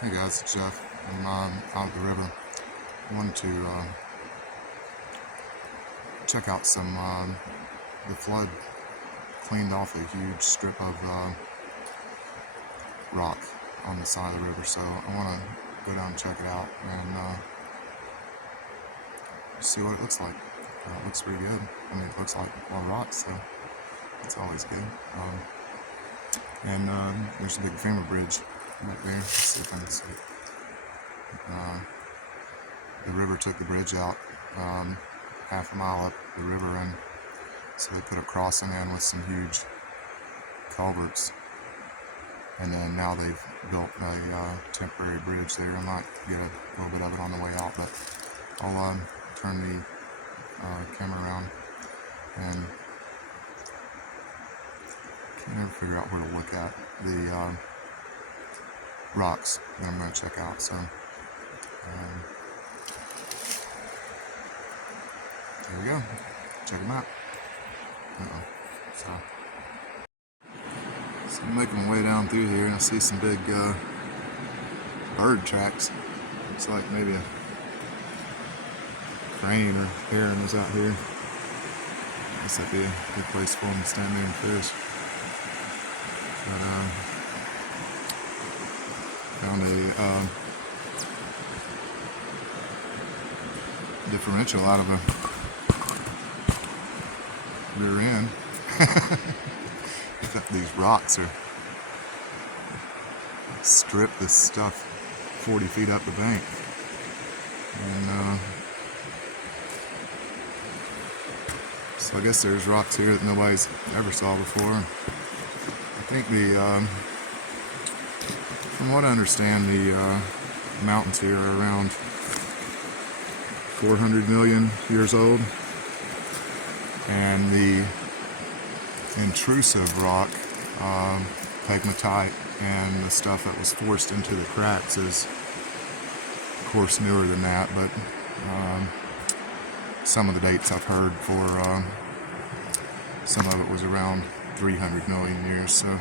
Hey guys, it's Jeff. I'm out at the river. I wanted to check out some. The flood cleaned off a huge strip of rock on the side of the river, so I want to go down and check it out and see what it looks like. It looks pretty good. I mean, it looks like a lot of rocks, so it's always good. And there's a big FEMA bridge back there. Let's see if I can see it. The river took the bridge out half a mile up the river, and so they put a crossing in with some huge culverts, and then now they've built a temporary bridge there. I might get a little bit of it on the way out, but I'll turn the camera around, and can't ever figure out where to look at the rocks that I'm going to check out. So there we go. Check them out. So I'm making my way down through here, and I see some big bird tracks. Looks like maybe a crane or heron was out here. I guess that'd be a good place for them to stand there and fish. But found a differential out of a rear end. These rocks are strip this stuff 40 feet up the bank, and so I guess there's rocks here that nobody's ever saw before. I think from what I understand, the mountains here are around 400 million years old, and the intrusive rock, pegmatite, and the stuff that was forced into the cracks is, of course, newer than that, but some of the dates I've heard for some of it was around 300 million years, so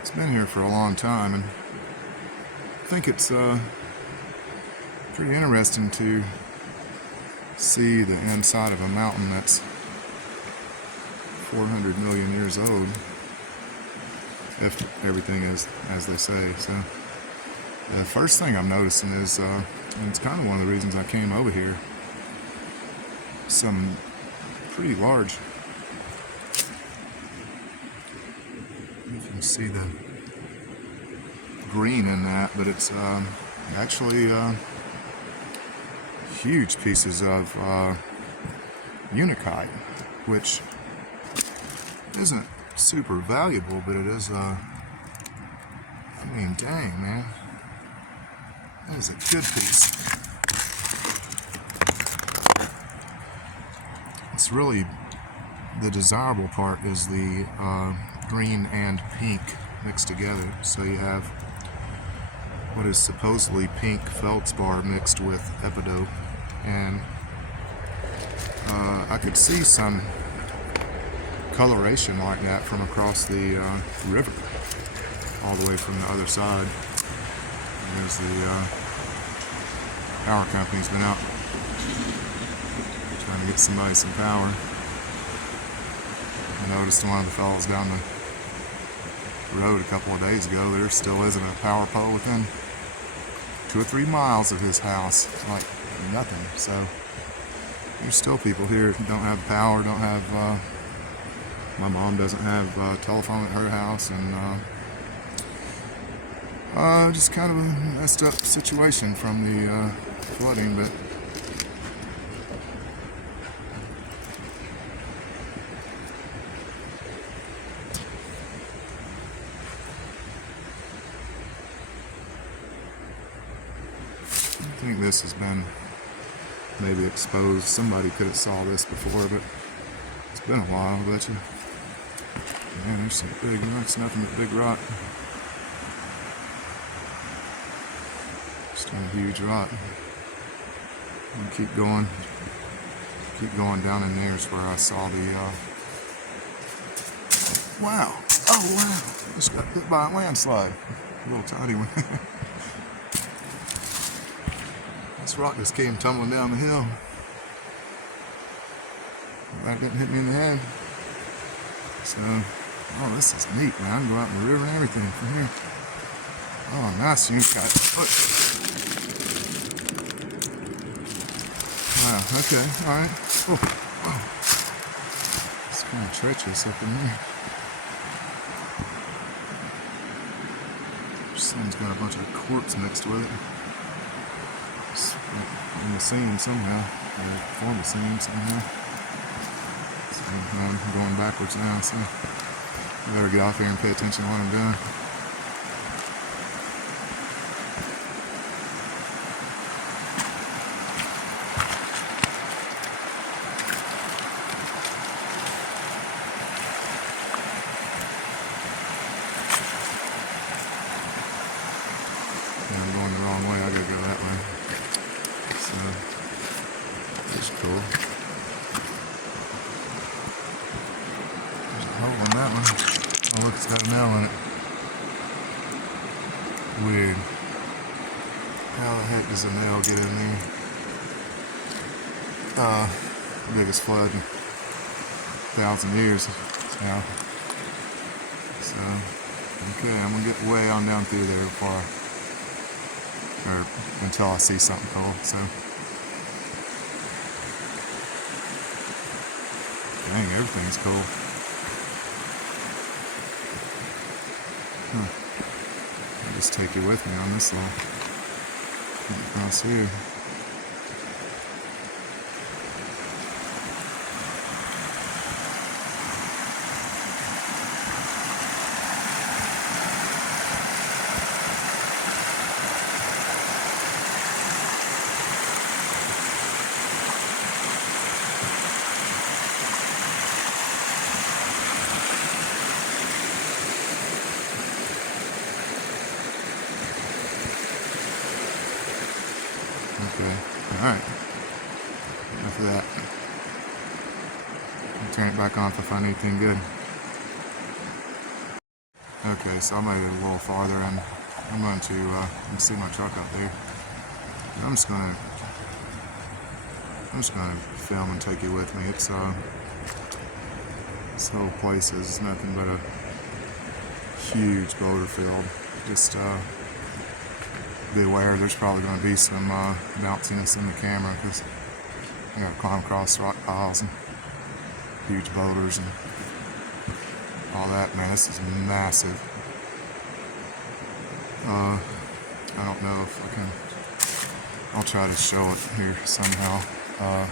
it's been here for a long time, and I think it's pretty interesting to see the inside of a mountain that's 400 million years old, if everything is as they say. So the first thing I'm noticing is, and it's kind of one of the reasons I came over here, some pretty large, you can see the green in that, but it's actually huge pieces of unakite, which isn't super valuable, but it is I mean, dang, man, that is a good piece. It's really, the desirable part is the green and pink mixed together. So you have what is supposedly pink feldspar mixed with epidote, and I could see some coloration like that from across the river, all the way from the other side. And there's the power company's been out trying to get somebody some power. I noticed one of the fellows down the road a couple of days ago, there still isn't a power pole within 2 or 3 miles of his house, like nothing. So there's still people here who don't have power, don't have my mom doesn't have telephone at her house, and just kind of a messed up situation from the flooding, but I think this has been maybe exposed. Somebody could have saw this before, but it's been a while, I bet you. Man, there's some big rocks, nothing but big rock. Just a huge rock. And keep going down in there is where I saw the, wow, oh wow, just got hit by a landslide. A little tiny one. rock just came tumbling down the hill. That didn't hit me in the head. So, oh, this is neat, man. I can go out in the river and everything from here. Oh, nice unicut. Look. Wow, okay, alright. Oh, oh. It's kind of treacherous up in here. Someone's got a bunch of quartz mixed with it. It's in the seam somehow. Or form the seam somehow. So I'm going backwards now, so I better get off here and pay attention to what I'm doing. I'm going the wrong way, I gotta go that way. So, that's cool. There's a hole in that one. Oh look, it's got a nail in it. Weird. How the heck does a nail get in there? Biggest flood in 1,000 years now. So, okay, I'm gonna get way on down through there before or until I see something cool. So, dang, everything's cool. I'll just take you with me on this little across here. Okay, alright. Enough of that. I'll turn it back on if I find anything good. Okay, so I made it a little farther and I'm going to, you can see my truck out there. I'm just gonna film and take you with me. It's, this whole place is nothing but a huge boulder field. Just, be aware there's probably going to be some bounciness in the camera because I got to climb across rock piles and huge boulders and all that. Man, this is massive. I don't know if I can. I'll try to show it here somehow. Oh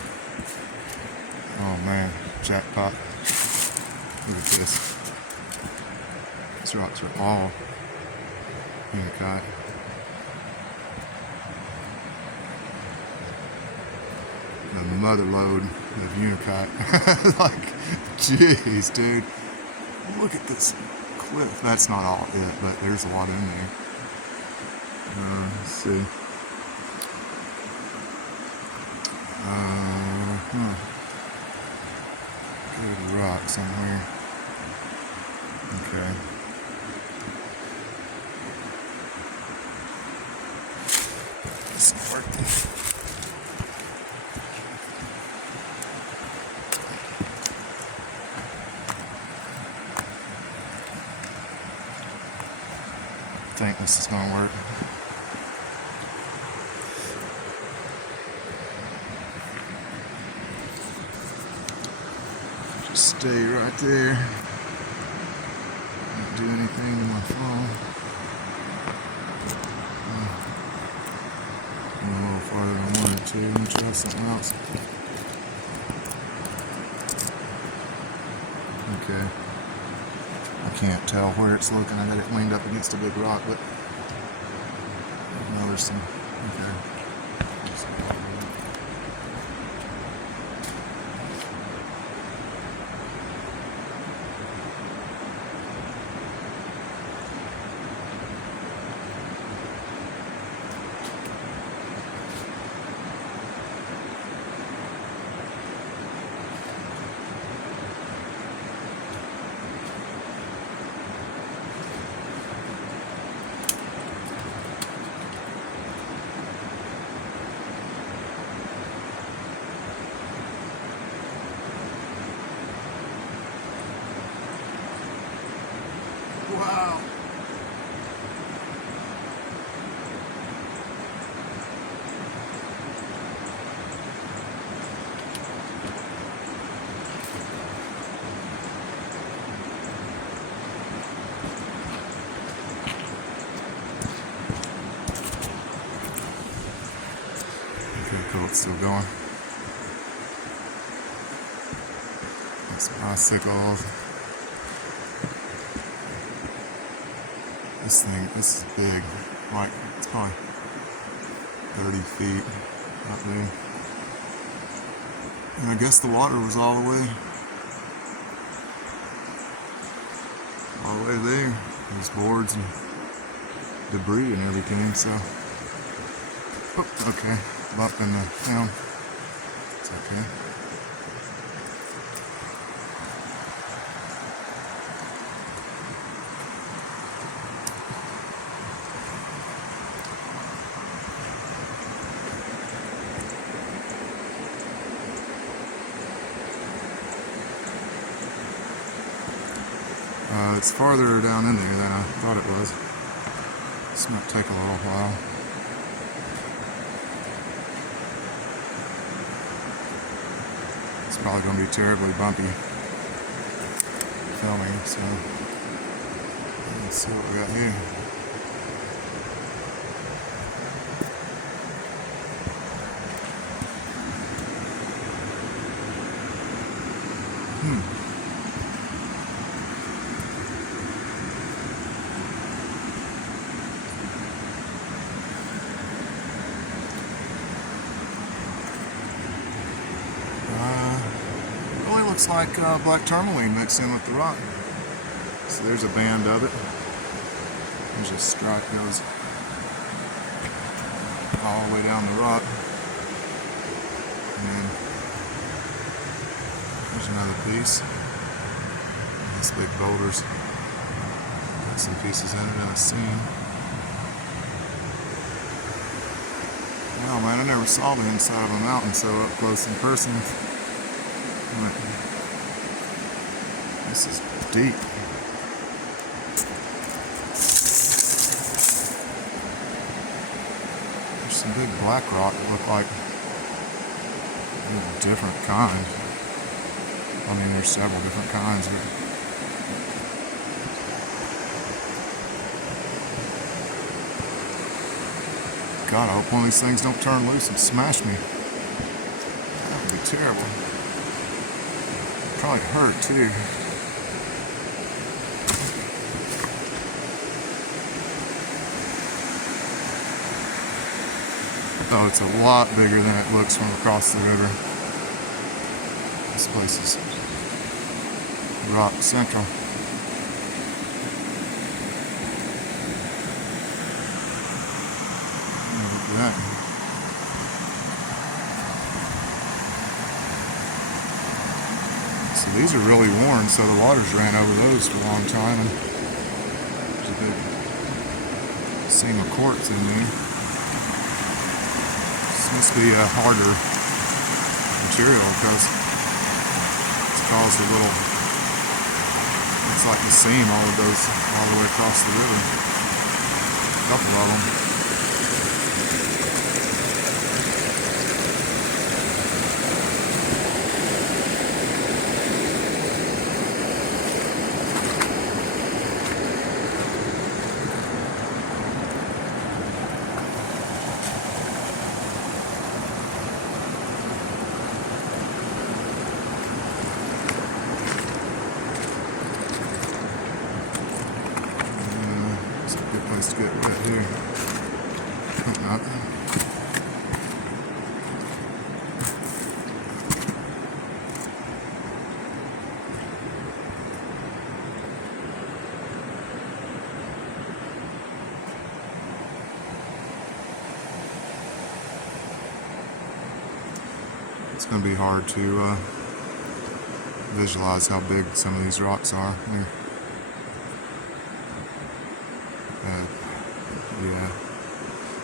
man, jackpot! Look at this. These rocks are all unicut. The mother load of unicut. Like, jeez, dude. Look at this cliff. That's not all it, but there's a lot in there. Let's see. Good rock somewhere. Okay. This will work. I think this is going to work. Just stay right there. Don't do anything when I fall. A little farther than I wanted to. Let me try something else. Okay. I can't tell where it's looking. I got it leaned up against a big rock, but I know there's some. Okay. it's still going. It's bicycles. This is big. Like, it's probably 30 feet up there. And I guess the water was all the way there. There's boards and debris and everything, so. Oh, okay, bump in the town. It's okay. It's farther down in there than I thought it was. This might take a little while. It's probably going to be terribly bumpy filming, so let's see what we got here. Looks like black tourmaline mixed in with the rock. So there's a band of it. There's a stripe goes all the way down the rock. And then there's another piece. This big boulders. Got some pieces in it and a seam. Wow, man, I never saw the inside of a mountain so up close in person. This is deep. There's some big black rock that look like a different kind. I mean, there's several different kinds, but God, I hope one of these things don't turn loose and smash me. That would be terrible. Probably hurt too. Oh, it's a lot bigger than it looks from across the river. This place is rock central. Look at that. So these are really worn, so the water's ran over those for a long time, and there's a big seam of quartz in there. This must be a harder material because it's caused a little, it's like a seam all of those all the way across the river. A couple of them. It's a good place to get wet here. Hope not. It's going to be hard to visualize how big some of these rocks are. Yeah,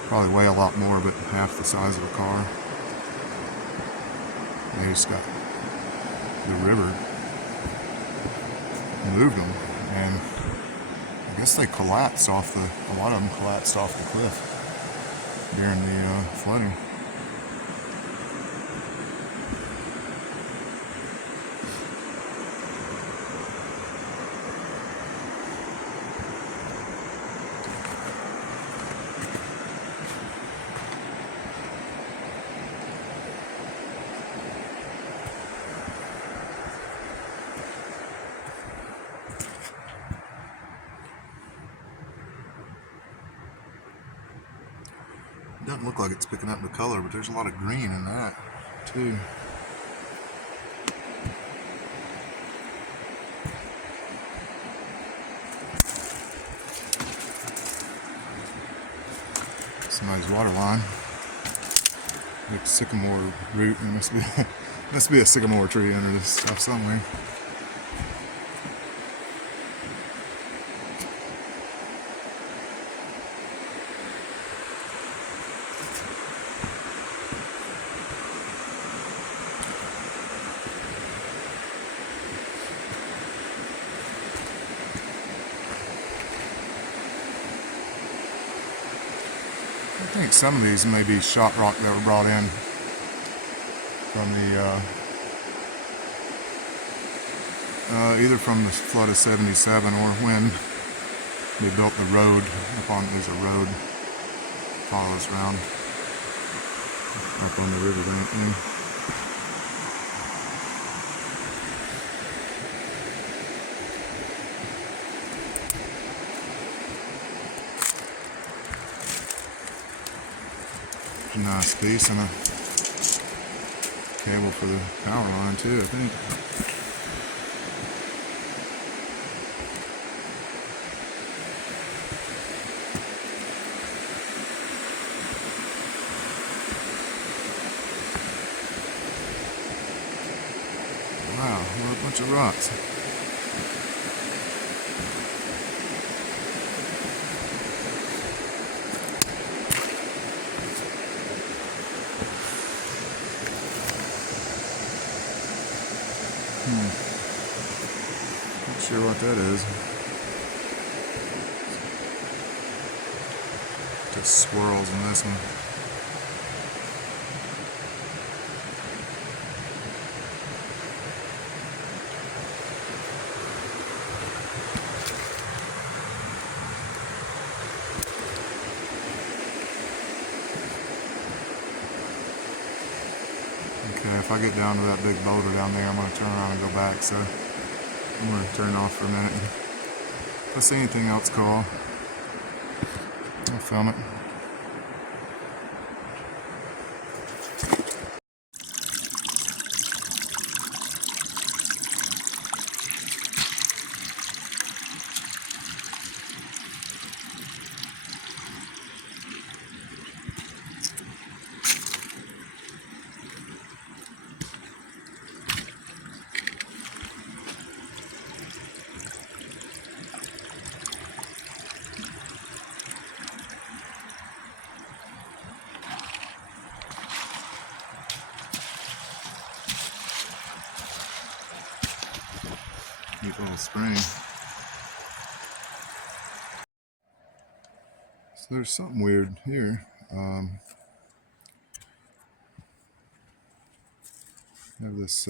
probably weigh a lot more, but half the size of a car. They just got the river moved them, and I guess they collapsed off a lot of them collapsed off the cliff during the flooding. It doesn't look like it's picking up the color, but there's a lot of green in that too. Somebody's water line. Like sycamore root. There must be a sycamore tree under this stuff somewhere. I think some of these may be shot rock that were brought in from the either from the flood of '77 or when they built the road there's a road follows around up on the riverbank there. A nice piece and a cable for the power line too, I think. Wow, what a bunch of rocks. Not sure what that is. Just swirls in this one. Okay, if I get down to that big boulder down there, I'm going to turn around and go back, so I'm going to turn off for a minute. If I see anything else cool, I'll film it. Neat little spring. So there's something weird here. I have this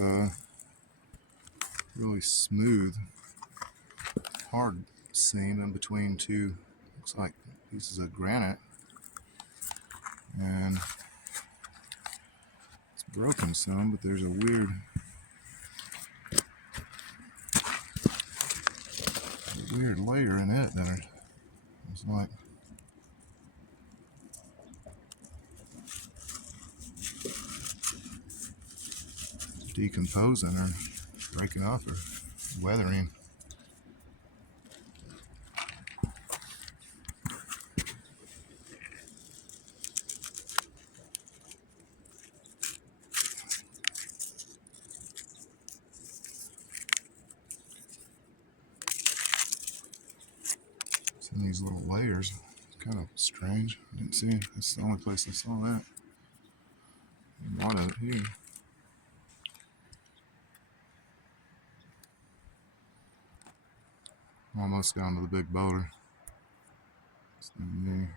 really smooth, hard seam in between two, looks like pieces of granite, and it's broken some, but there's a weird layer in it that it's like decomposing or breaking up or weathering. It's in these little layers. It's kind of strange. I didn't see it. That's the only place I saw that. A lot of it here. Almost down to the big boulder. It's down there.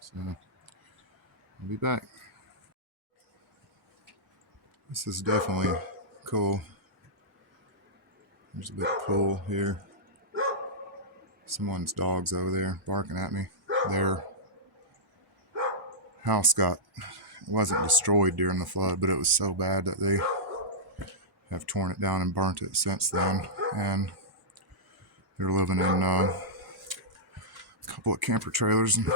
So I'll be back. This is definitely cool. There's a big pool here. Someone's dog's over there barking at me. Their house wasn't destroyed during the flood, but it was so bad that they have torn it down and burnt it since then. And they're living in a couple of camper trailers and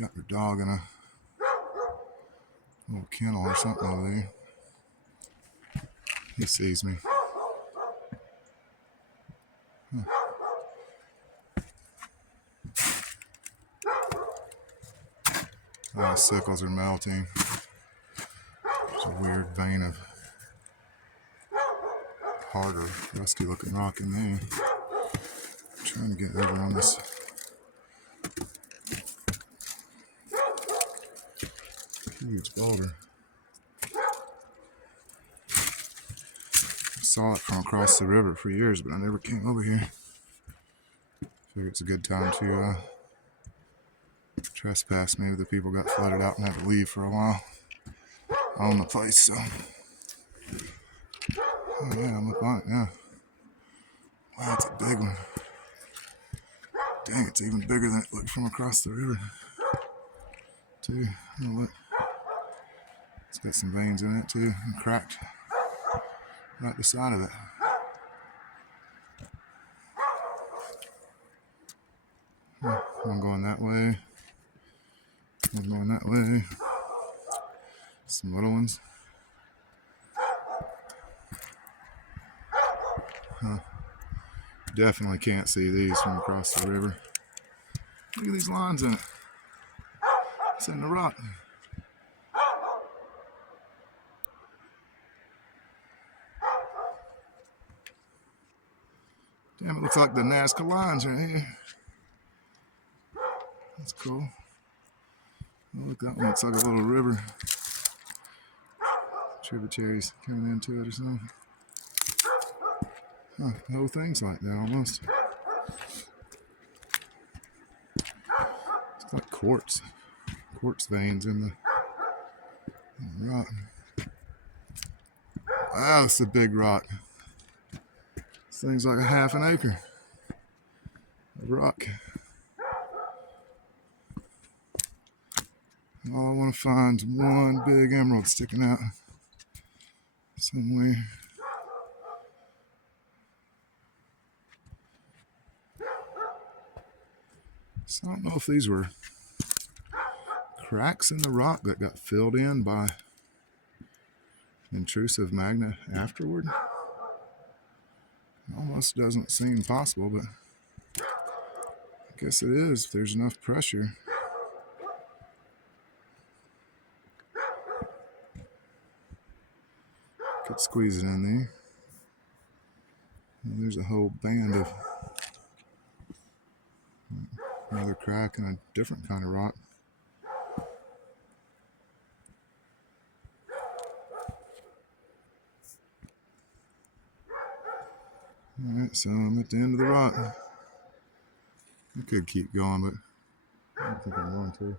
got their dog in a little kennel or something over there. He sees me. Huh. Icicles are melting. There's a weird vein of harder, rusty looking rock in there. I'm trying to get over on this huge boulder. I saw it from across the river for years, but I never came over here. Figured it's a good time to trespass. Maybe the people got flooded out and had to leave for a while. I own the place, so. Oh yeah, I'm up on it now. Wow, it's a big one. Dang, it's even bigger than it looked from across the river. Too. Oh, look. It's got some veins in it too, and cracked right the side of it. One going that way. One going that way. Some little ones. Definitely can't see these from across the river. Look at these lines in it. It's in the rock. Damn, it looks like the Nazca lines right here. That's cool. Oh, look, that one looks like a little river. Tributaries coming into it or something. Huh, the whole thing's like that almost. It's like quartz veins in the rock. Wow, that's a big rock. This thing's like a half an acre of rock. All I want to find is one big emerald sticking out somewhere. So I don't know if these were cracks in the rock that got filled in by intrusive magma afterward. Almost doesn't seem possible, but I guess it is if there's enough pressure. Could squeeze it in there. And there's a whole band of another crack in a different kind of rock. Alright, so I'm at the end of the rock. I could keep going, but I don't think I'm going to.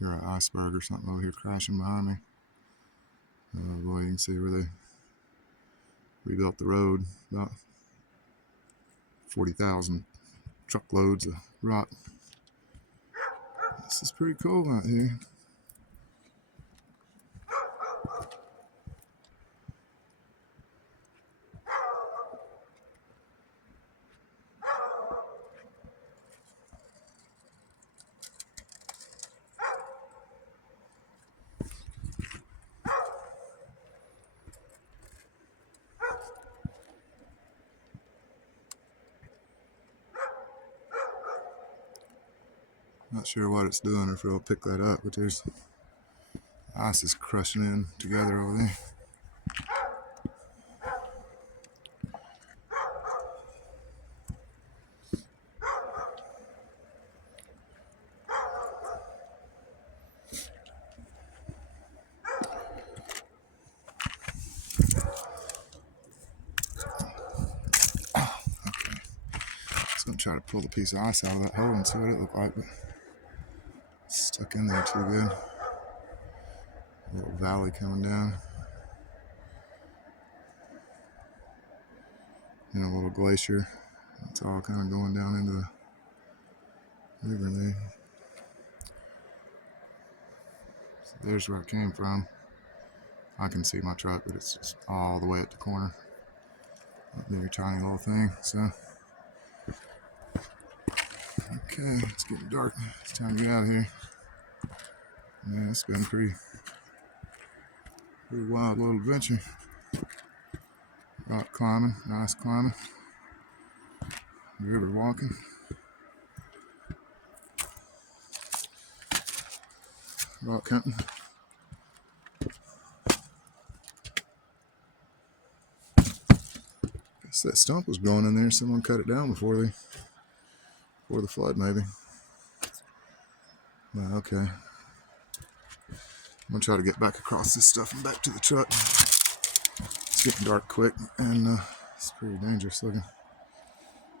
Hear an iceberg or something over here crashing behind me. Oh boy, you can see where they rebuilt the road. About 40,000 truckloads of rock. This is pretty cool out here. Not sure what it's doing or if it'll pick that up, but there's ice is crushing in together over there. So I'm trying to pull the piece of ice out of that hole and see what it looked like, but it's stuck in there too good. A little valley coming down. And a little glacier. It's all kind of going down into the river there. So there's where it came from. I can see my truck, but it's just all the way at the corner. A very tiny little thing, so. Okay. Okay, it's getting dark. It's time to get out of here. Man, it's been pretty wild little adventure. Rock climbing, nice climbing, river walking. Rock hunting. Guess that stump was growing in there. Someone cut it down before the flood, maybe. Well, okay. I'm gonna try to get back across this stuff and back to the truck. It's getting dark quick, and it's pretty dangerous looking.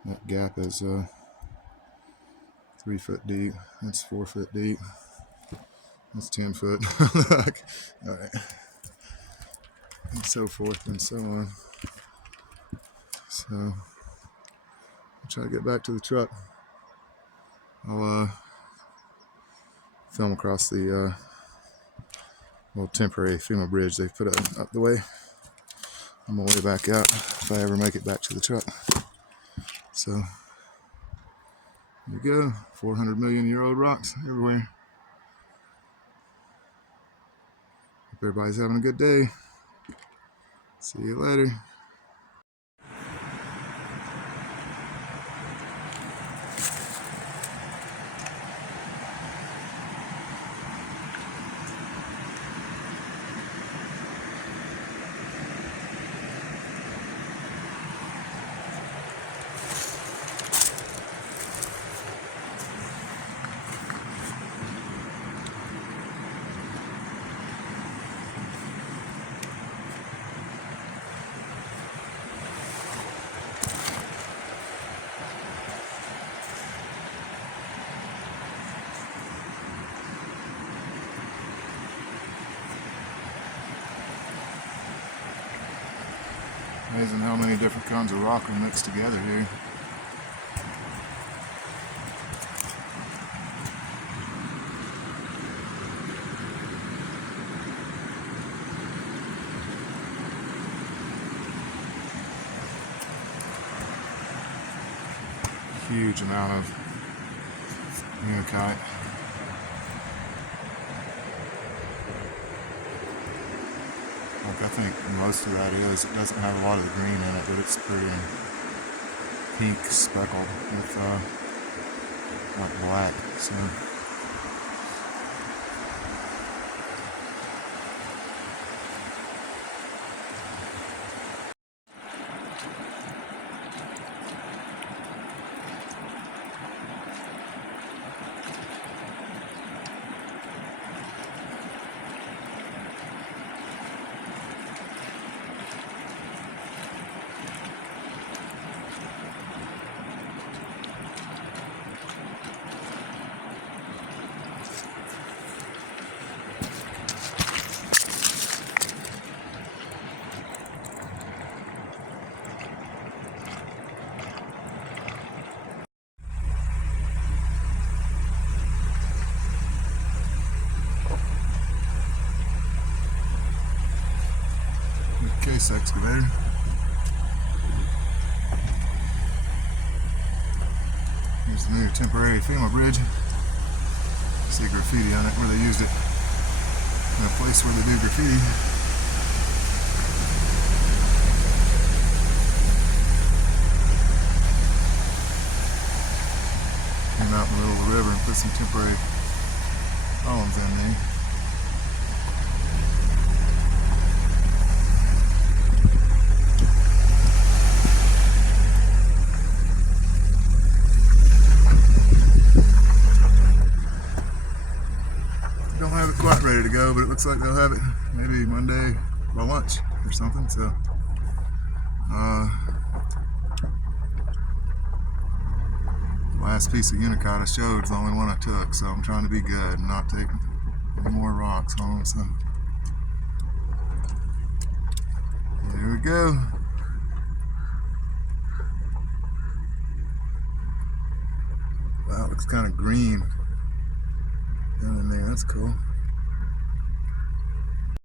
That gap is 3 foot deep. That's 4 foot deep. That's 10 foot. All right. And so forth and so on. So I'll try to get back to the truck. I'll film across the little temporary FEMA bridge they put up the way on my way back out if I ever make it back to the truck. So there you go, 400 million year old rocks everywhere. Hope everybody's having a good day. See you later. Amazing how many different kinds of rock are mixed together here. Huge amount of unakite. I think most of that is, it doesn't have a lot of the green in it, but it's pretty pink speckled with like black. So case excavator. Here's the new temporary FEMA bridge. See graffiti on it where they used it in a place where they do graffiti. Came out in the middle of the river and put some temporary columns in there. Don't have it quite ready to go, but it looks like they'll have it maybe Monday by lunch or something. So the last piece of unakite I showed is the only one I took, so I'm trying to be good and not take any more rocks home. So there we go. Wow, it looks kind of green down in there. That's cool.